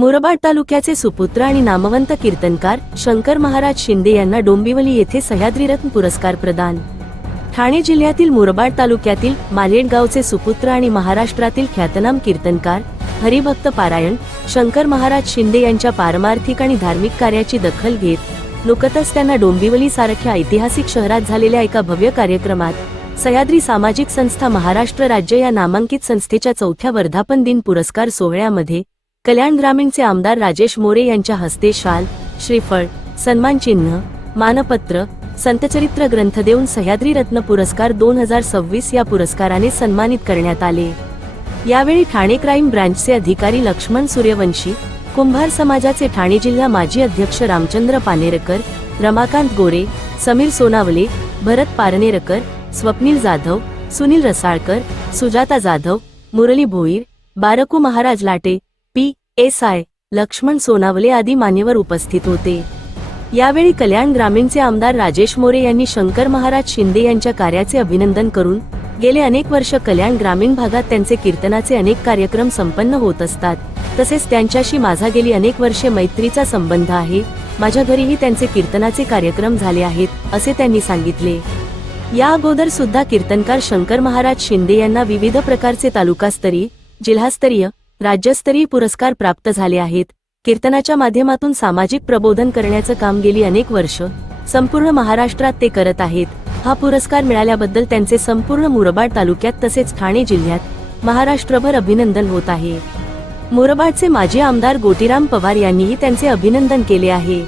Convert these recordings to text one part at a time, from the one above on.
मुरबाड तालुक्याचे सुपुत्र आणि नामवंत कीर्तनकार शंकर महाराज शिंदे यांना डोंबिवली येथे सह्याद्रीरत्न पुरस्कार प्रदान। ठाणे जिल्ह्यातील मुरबाड तालुक्यातील मालेड गावचे सुपुत्र आणि महाराष्ट्रातील ख्यातनाम कीर्तनकार हरिभक्त पारायण शंकर महाराज शिंदे यांच्या पारमार्थिक आणि धार्मिक कार्याची दखल घेत नुकतच त्यांना डोंबिवली सारख्या ऐतिहासिक शहरात झालेल्या एका भव्य कार्यक्रमात सह्याद्री सामाजिक संस्था महाराष्ट्र राज्य या नामांकित संस्थेच्या 4थ्या वर्धापन दिन पुरस्कार सोहळ्यामध्ये कल्याण ग्रामीणचे आमदार राजेश मोरे यांच्या हस्ते शाल, श्रीफळ, सन्मान चिन्ह, मानपत्र, संतचरित्र ग्रंथ देऊन सह्याद्री रत्न पुरस्कार 2026 या पुरस्काराने सन्मानित करण्यात आले। यावेळी ठाणे क्राईम ब्रांचचे अधिकारी लक्ष्मण सूर्यवंशी, कुंभार समाजाचे ठाणे जिल्हा माजी अध्यक्ष रामचंद्र पानेरकर, रमाकांत गोरे, समीर सोनावले, भरत पारनेरकर, स्वप्नील जाधव, सुनील रसाळकर, सुजाता जाधव, मुरली भोईर, बारकू महाराज लाटे, PSI लक्ष्मण सोनावले आदी मान्यवर उपस्थित होते। यावेळी कल्याण ग्रामीणचे आमदार राजेश मोरे यांनी शंकर महाराज शिंदे यांच्या कार्याचे अभिनंदन करून गेले अनेक वर्ष कल्याण ग्रामीण भागात त्यांचे कीर्तनाचे अनेक कार्यक्रम संपन्न होत असतात, तसेच त्यांच्याशी माझा गेली अनेक वर्षे मैत्रीचा संबंध आहे। माझ्या घरीही त्यांचे कीर्तनाचे कार्यक्रम झाले आहेत, असे त्यांनी सांगितले। या अगोदर सुद्धा कीर्तनकार शंकर महाराज शिंदे यांना विविध प्रकारचे तालुकास्तरीय, जिल्हास्तरीय, राज्यस्तरीय पुरस्कार प्राप्त झाले आहेत। कीर्तनाच्या माध्यमातून सामाजिक प्रबोधन करण्याचं काम गेली अनेक वर्ष संपूर्ण महाराष्ट्रात ते करत आहेत। हा पुरस्कार मिळाल्याबद्दल त्यांचे संपूर्ण मुरबाड तालुक्यात तसेच ठाणे जिल्ह्यात महाराष्ट्रभर अभिनंदन होत आहे। मुरबाडचे माजी आमदार गोटीराम पवार यांनीही त्यांचे अभिनंदन केले आहे।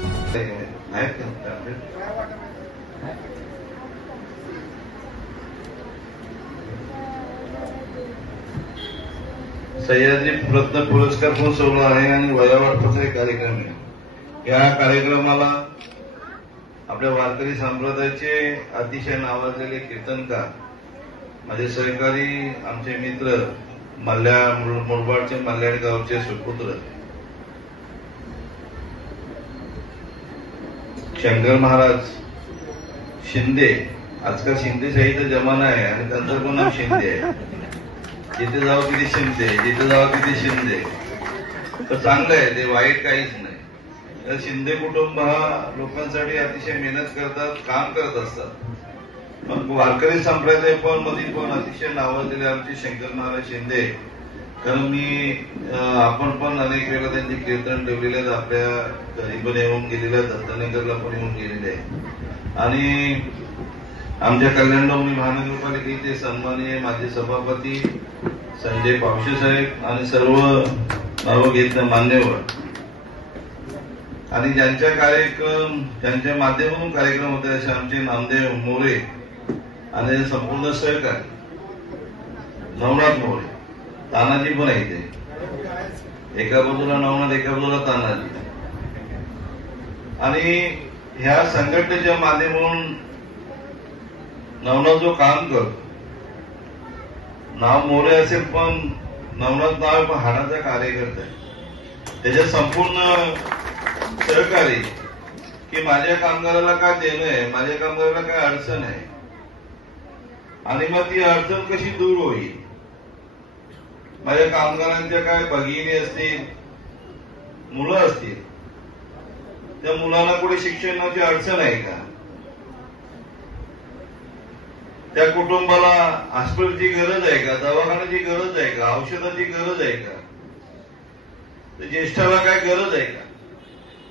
सह्याद्री रत्न पुरस्कार पण सोहळा आहे आणि वयावाटपाचा एक कार्यक्रम आहे। या कार्यक्रमाला आपल्या वारकरी संप्रदायाचे अतिशय नावाजलेले कीर्तनकार, माझे सहकारी, आमचे मित्र, मुरबाडचे मालेड गावचे सुपुत्र शंकर महाराज शिंदे। आजकाल शिंदे शाहीचा जमाना आहे आणि त्यांचं पण नाव शिंदे आहे। जिथे जाऊ तिथे शिंदे, जिथे जाऊ तिथे शिंदे, तर चांगलं आहे, ते वाईट काहीच नाही। शिंदे कुटुंब हा लोकांसाठी अतिशय मेहनत करतात, काम करत असतात। पण वारकरी संप्रदाय मध्ये पण अतिशय नावाजलेले आमचे शंकर महाराज शिंदे, कारण आपण पण अनेक वेळा त्यांचे कीर्तन ठेवलेले आहेत, आपल्या घरी पण येऊन गेलेले आहेत, दत्तनगरला पण येऊन गेलेले आहेत। आणि आमच्या कल्याण डोंबिवली महानगरपालिकेचे सन्माननीय माजी सभापती संजय पावशे साहेब आणि सर्व नावघेतले मान्यवर आणि ज्यांच्या माध्यमातून कार्यक्रम होते असे आमचे नामदेव मोरे आणि संपूर्ण सहकारी नवनाथ मोरे, तानाजी पण आहे ते, एका बाजूला नवनाथ एका बाजूला तानाजी। आणि ह्या संघटनेच्या माध्यमातून नवनाथ जो काम करतो, नाव मोरे असेल पण नवनाथ नाव पण हाडाचा कार्यकर्ता आहे। त्याच्या संपूर्ण सहकारी की माझ्या कामगाराला काय देणं आहे, माझ्या कामगाराला काय अडचण आहे आणि मग ती अडचण कशी दूर होईल, माझ्या कामगारांच्या काय भगिनी असतील, मुलं असतील, त्या मुलांना कुठे शिक्षणाची अडचण आहे का, त्या कुटुंबाला हॉस्पिटलची गरज आहे का, दवाखान्याची गरज आहे का, औषधाची गरज आहे का, तर ज्येष्ठाला काय गरज आहे का,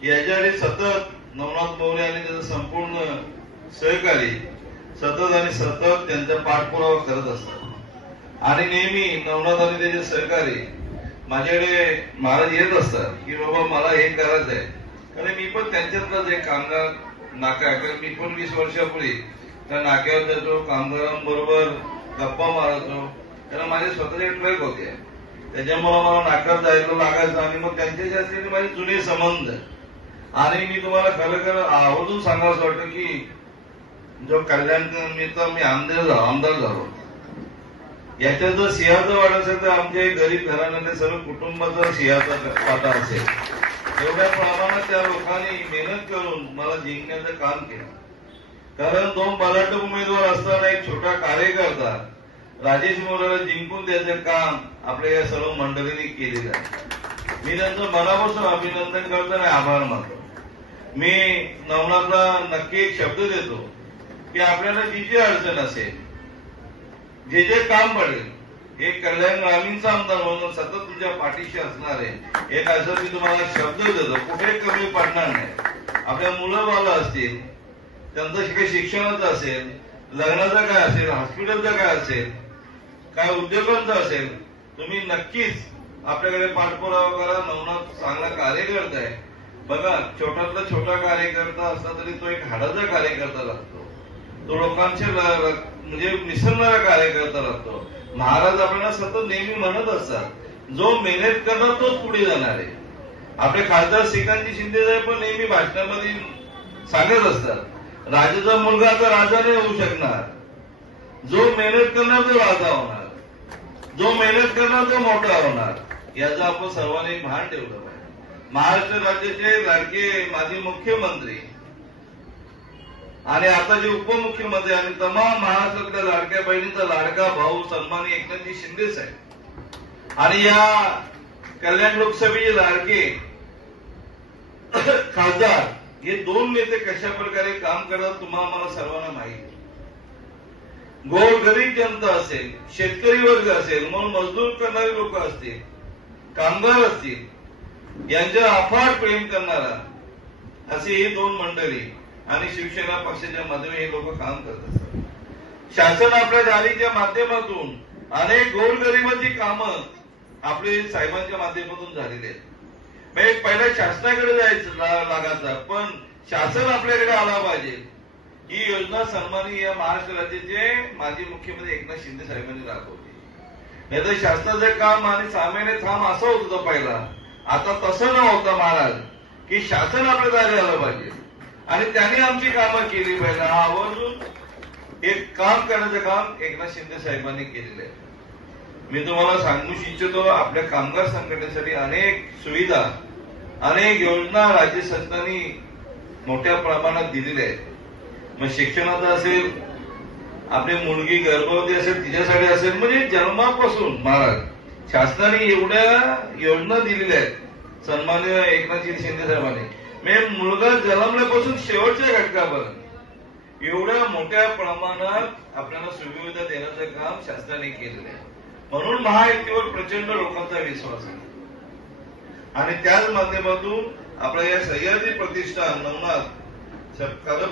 याच्यासाठी सतत नवनाथ मोरे आणि त्याचा संपूर्ण सहकारी सतत त्यांचा पाठपुरावा करत असतात। आणि नेहमी नवनाथ आणि त्याचे सहकारी माझ्याकडे महाराज येत असतात की बाबा मला हे करायचं आहे, कारण मी पण त्यांच्यातलाच एक कामगार नाका आहे, कारण मी पण 20 वर्षापूर्वी त्या नाक्यावर जातो, कामगारांबरोबर गप्पा मारायचो, कारण माझे स्वतःचे ट्रक होते, त्याच्यामुळे मला नाक्यावर जायला लागायचं आणि मग त्यांच्याशी असलेले माझे जुने संबंध। आणि मी तुम्हाला खरं आवर्जून सांगावं वाटतं की जो कल्याण मी आमदार झालो, याच्यात जर सिंहाचा वाटा असेल तर आमच्या गरीब घराण्यातल्या सर्व कुटुंबाचा सिंहाचा वाटा असेल। एवढ्या प्रमाणात त्या लोकांनी मेहनत करून मला जिंकण्याचं काम केलं, कारण 2 बलाढ्य उमेदवार असताना एक छोटा कार्यकर्ता राजेश मोरेला जिंकून द्यायचं काम आपल्या या सर्व मंडळींनी केलेलं आहे। मी त्यांचं मनापासून अभिनंदन करतो आणि आभार मानतो. मी नवनाथला नक्की एक शब्द देतो की आपल्याला जी जी अडचण असेल, जे जे काम पडेल, एक कल्याण ग्रामीणचा आमदार म्हणून सतत तुमच्या पाठीशी असणार आहे. एक असं मी तुम्हाला शब्द देतो, कुठे कमी पडणार नाही. आपल्या मुलं बाळं असतील, त्यांचं काही शिक्षणाचं असेल, लग्नाचं काय असेल, हॉस्पिटलचं काय असेल, काय उद्योगांचं असेल, तुम्ही नक्कीच आपल्याकडे पाठपुरावा करा. नवनाथ चांगला कार्यकर्ता आहे. बघा, छोट्यातला छोटा कार्यकर्ता असला तरी तो एक हाडाचा कार्यकर्ता लागतो. तो लोकांचे म्हणजे मिसळणारा कार्यकर्ता लागतो. महाराज आपल्याला सतत नेहमी म्हणत असतात, जो मेहनत करणार तोच पुढे जाणार आहे. आपले खासदार श्रीकांतजी शिंदे साहेब पण नेहमी भाषणामध्ये सांगत असतात, राजाचा मुलगा आता राजा नाही होऊ शकणार, जो मेहनत करणार तो राजा होणार, जो मेहनत करणार तो मोठा होणार. याचं आपण सर्वांनी भान ठेवलं पाहिजे. महाराष्ट्र राज्याचे लाडके माजी मुख्यमंत्री आणि आता जे उपमुख्यमंत्री आणि तमाम महाराष्ट्रातल्या लाडक्या बहिणीचा लाडका भाऊ सन्माननीय एकनाथजी शिंदे साहेब आणि या कल्याण लोकसभेचे लाडके खासदार, हे दोन नेते कशा प्रकारे काम करतात तुम्हाला मला सर्वांना माहिती. गोरगरीब जनता असेल, शेतकरी वर्ग असेल, म्हणून मजदूर करणारे लोक असतील, कामगार असतील, यांच्या अफाट प्रेम करणारा अशी ही दोन मंडळी आणि शिवसेना पक्षाच्या मध्ये हे लोक काम करत असतात. शासन आपल्या जारीच्या माध्यमातून अनेक गोरगरिबांची कामं आपले साहेबांच्या माध्यमातून झालेली आहेत. म्हणजे पहिल्या शासनाकडे जायचं लागायचं, पण शासन आपल्याकडे आला पाहिजे. ही योजना सन्माननीय या महाराष्ट्र राज्याचे माजी मुख्यमंत्री एकनाथ शिंदे साहेबांनी राबवली. नाही तर शासनाचं काम आणि 6 महिने थांब असं होत होतं पहिला. आता तसं न होतं महाराज, की शासन आपल्या दारी आलं पाहिजे आणि त्यांनी आमची कामं केली पाहिजे. आवर्जून एक काम करण्याचं काम एकनाथ शिंदे साहेबांनी केलेलं आहे. मी तुम्हाला सांगू इच्छितो, आपल्या कामगार संघटनेसाठी अनेक सुविधा, अनेक योजना राज्य शासनाने मोठ्या प्रमाणात दिलेल्या आहेत. मग शिक्षणाचं असेल, आपली मुलगी गर्भवती असेल तिच्यासाठी असेल, म्हणजे जन्मापासून महाराज शासनाने एवढ्या योजना दिलेल्या आहेत सन्माननीय एकनाथजी शिंदे साहेबांनी. म्हणजे मुलगा जन्मल्यापासून शेवटच्या घटकापर्यंत एवढ्या मोठ्या प्रमाणात आपल्याला सुविधा देण्याचं काम शासनाने केलेलं आहे. म्हणून महायुतीवर प्रचंड लोकांचा विश्वास आहे. आणि त्याच माध्यमातून आपल्या या सह्याद्री प्रतिष्ठान, नवनाथ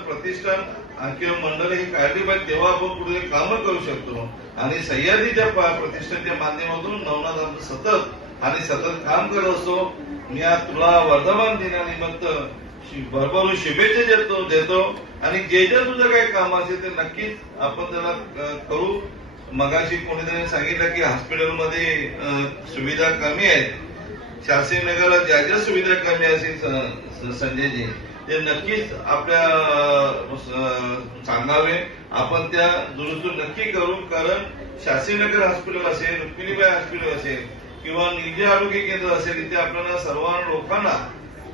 प्रतिष्ठान किंवा मंडळ ही काढली पाहिजे, तेव्हा आपण पुढे कामं करू शकतो. आणि सह्याद्रीच्या प्रतिष्ठानच्या माध्यमातून नवनाथ आमचं सतत काम करत असतो. मी आज तुला वर्धमान दिनानिमित्त भरभरून शुभेच्छा देतो आणि जे तुझं काही काम असेल ते नक्कीच आपण त्याला करू. मगाशी कोणीतरी सांगितलं की हॉस्पिटलमध्ये सुविधा कमी आहेत. शास्त्री नगरला ज्या ज्या सुविधा कमी असतील संजयजी, ते नक्कीच आपल्या सांगावे. आपण त्या दुरुस्त नक्की करू. कारण शास्त्रीनगर हॉस्पिटल असेल, रुक्मिणीबाई हॉस्पिटल असेल किंवा निजी आरोग्य केंद्र असेल, इथे आपल्याला सर्व लोकांना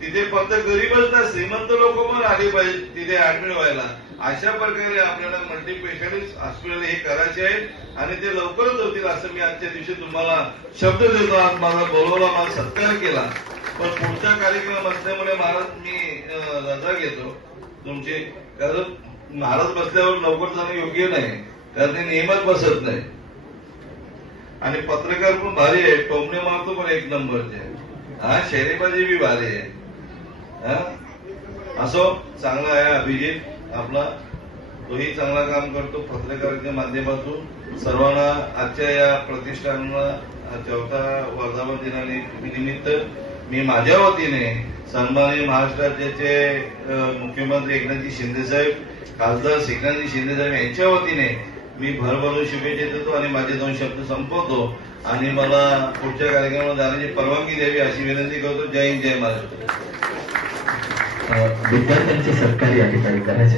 तिथे फक्त गरीबच नाही, श्रीमंत लोक पण आले पाहिजे तिथे ऍडमिट व्हायला. अशा प्रकारे आपल्याला मल्टी स्पेशालिस्ट हॉस्पिटल हे करायचे आहे आणि ते लवकरच होतील असं मी आजच्या दिवशी तुम्हाला शब्द देतो. आज मला बोलवला, मला सत्कार केला, पण पुढचा कार्यक्रम असल्यामुळे महाराज मी रजा घेतो तुमची. कारण महाराज बसल्यावर लवकर जाणं योग्य नाही, कारण ते नियमात बसत नाही. आणि पत्रकार पण भारी आहे, टोमणे मारतो पण एक नंबरचे. हा, शैलीबाजी बी भारी आहे. असो, चांगला आहे अभिजित आपला, तोही चांगला काम करतो पत्रकाराच्या माध्यमातून. सर्वांना आजच्या या प्रतिष्ठानाला 4था वर्धापन दिनानिमित्त मी माझ्या वतीने सन्माननीय महाराष्ट्र राज्याचे मुख्यमंत्री एकनाथजी शिंदे साहेब, खासदार श्रीकांतजी शिंदे साहेब यांच्या वतीने मी भरभरून शुभेच्छा देतो आणि माझे 2 शब्द संपवतो आणि मला पुढच्या कार्यक्रमाला जाण्याची परवानगी द्यावी अशी विनंती करतो. जय हिंद, जय महाराष्ट्र. विद्यार्थ्यांचे सरकारी अधिकारी करायचे.